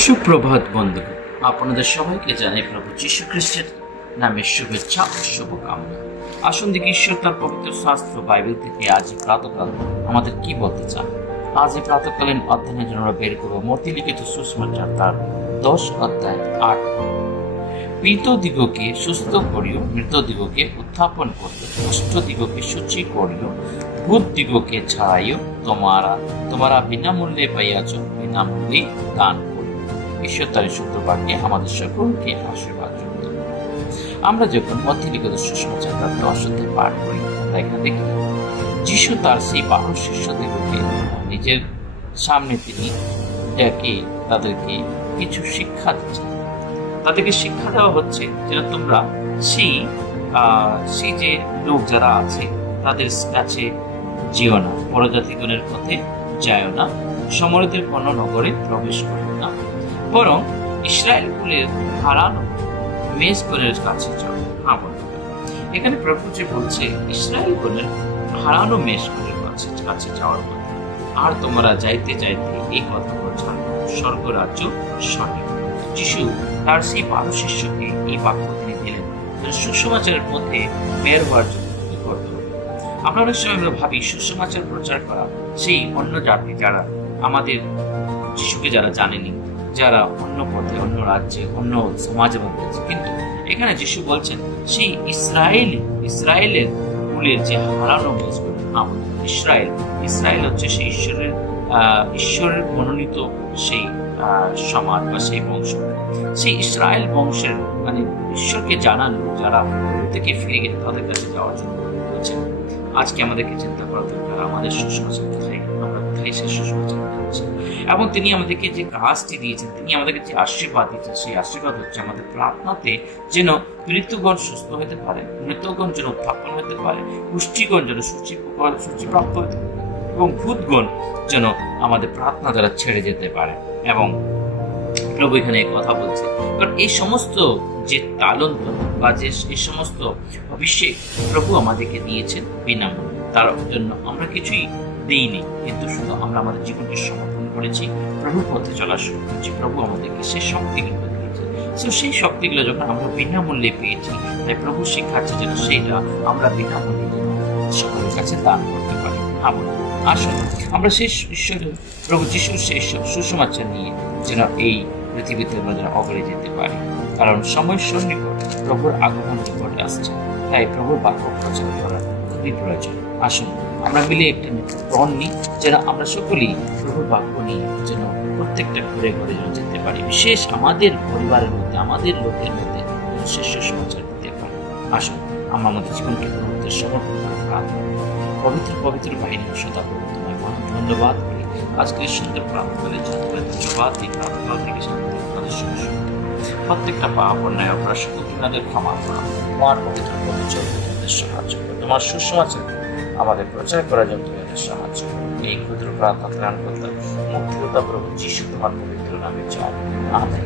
সুপ্রভাত বন্ধুগণ, আপনাদের সবাইকে জানাই প্রভু যীশু খ্রিস্টের নামে শুভেচ্ছা ও শুভকামনা। আসুন দেখি ঈশ্বর তার পবিত্র শাস্ত্র বাইবেল থেকে আজ প্রাতকাল আমাদের কি বলতে চান। আজ এই প্রাতকালীন অধ্যয়নের জন্য আমরা বের করবো মতি লিখিত সুসমাচার তার 10 অধ্যায় 8। মৃত দিগকে সুস্থ করিও, মৃত দিগকে উত্থাপন করিও, দুষ্ট দিগকে সূচি করিও, ভূত দিগকে ছাড়াইও, তোমরা বিনামূল্যে পাইয়াছ, বিনামূল্যে দান করিও। ঈশ্বর তার শুদ্ধ বাক্যে আমাদের সকলকে আশীর্বাদ করুন। আমরা যখন মতি লিখিত সুসমাচার তার 10 অধ্যায় পাঠ করি, আমরা এখানে দেখি যিশু তার সেই 12 শিষ্যদিগকে নিজের সামনে তিনি ডেকে তাদেরকে কিছু শিক্ষা দিচ্ছেন। তাদেরকে শিক্ষা দেওয়া হচ্ছে যেন তোমরা সেই যে লোক যারা আছে তাদের কাছে যেও না, পরজাতিগণের পথে যায় না, সমরদের কোন নগরে প্রবেশ করো না, বরং ইসরায়েল কুলের হারানো মেষগণের কাছে যাও। এখানে প্রভু যে বলছে ইসরায়েল কুলের হারানো মেষগণের কাছে যাওয়ার কথা। আর তোমরা যাইতে যাইতে এই কথা বলছেন, স্বর্গরাজ্য সঠিক। যিশু তার সেই 12 শিষ্যকে এই বাক্য তিনি দিলেন সুসমাচারের মধ্যে বের হওয়ার জন্য কি করতে হবে। আমরা অনেক সময় আমরা ভাবি সুসমাচার প্রচার করা সেই অন্য জাতি যারা আমাদের যিশুকে যারা জানেনি, যারা অন্য পথে, অন্য রাজ্যে, অন্য সমাজে মধ্যে আছে। কিন্তু এখানে যিশু বলছেন সেই ইসরায়েলের কুলের যে হারানো মেষগুলো, ইসরায়েল হচ্ছে সেই ঈশ্বরের মনোনীত সেই সমাজ বা সেই বংশ, সেই ইসরায়েল বংশের মানে ঈশ্বরকে জানান যারা থেকে ফিরে গেছে তাদের কাছে যাওয়ার জন্য বলছেন। আজকে আমাদেরকে চিন্তা করা দরকার আমাদের সুসমাচার কোথায়, আমরা কোথায় সেই সুসমাচার করছি, এবং তিনি আমাদেরকে যে কাজটি দিয়েছেন, তিনি আমাদেরকে যে আশীর্বাদ দিয়েছেন, সেই আশীর্বাদ হচ্ছে আমাদের প্রার্থনাতে যেন মৃত্যুগণ সুস্থ হতে পারে, মৃতগণ যেন উত্থাপন হতে পারে, পুষ্টিগণ যেন সূচিপ্রাপ্ত হতে পারে, এবং ভূতগণ যেন আমাদের প্রার্থনা দ্বারা ছেড়ে যেতে পারে। এবং প্রভু এখানে কথা বলছে, কারণ এই সমস্ত যে তালন্ত বা যে এই সমস্ত অভিষেক প্রভু আমাদেরকে দিয়েছেন বিনামূল্যে, তার জন্য আমরা কিছুই দিইনি, কিন্তু শুধু আমরা আমাদের জীবনকে সমর্পণ করেছি, প্রভুর পথে চলা শুরু করেছি। প্রভু আমাদেরকে সেই শক্তিগুলো দিয়েছে। সেই শক্তিগুলো যখন আমরা বিনামূল্যে পেয়েছি, তাই প্রভু শিখাচ্ছে যেন সেইটা আমরা বিনামূল্যে সকলের কাছে দান করতে পারি। আসুন আমরা সেই ঈশ্বরের প্রভু যিশুর সেই সুসমাচার নিয়ে যেন এই পৃথিবীতে আমরা যেন অগ্রে যেতে পারি, কারণ সময় সন্নিকট, প্রভুর আগমন নিকটে আসছে। তাই প্রভুর বাক্য প্রচার করা খুবই প্রয়োজন। আসুন আমরা মিলে একটি প্রণ নিই যেন আমরা সকলেই প্রভুর বাক্য নিয়ে যেন প্রত্যেকটা ঘরে ঘরে যেন যেতে পারি, বিশেষ আমাদের পরিবারের মধ্যে, আমাদের লোকের মধ্যে সেই সুসমাচার দিতে পারি। আসুন আমরা আমাদের জীবনকে প্রভুত্বের সমর্পণ করে প্রার্থনা করি। পবিত্র বাহিনী সদা প্রভু তোমায় ধন্যবাদ করি। আজকের সুন্দর প্রার্থনার জন্য ধন্যবাদ। এই প্রার্থনা থেকে প্রত্যেকটা পাপ অন্যায় অপরাধ সকলকে ক্ষমা করা, তোমার পবিত্র পথে চলতে তোমাদের সাহায্য করো, তোমার সুসমাচার আমাদের প্রচার করার জন্য তোমাদের সাহায্য করো। এই ক্ষুদ্র প্রার্থনা ত্রাণ করতে মুক্তিদাতা প্রভু যিশু তোমার পবিত্র নামে চাই, আমেন।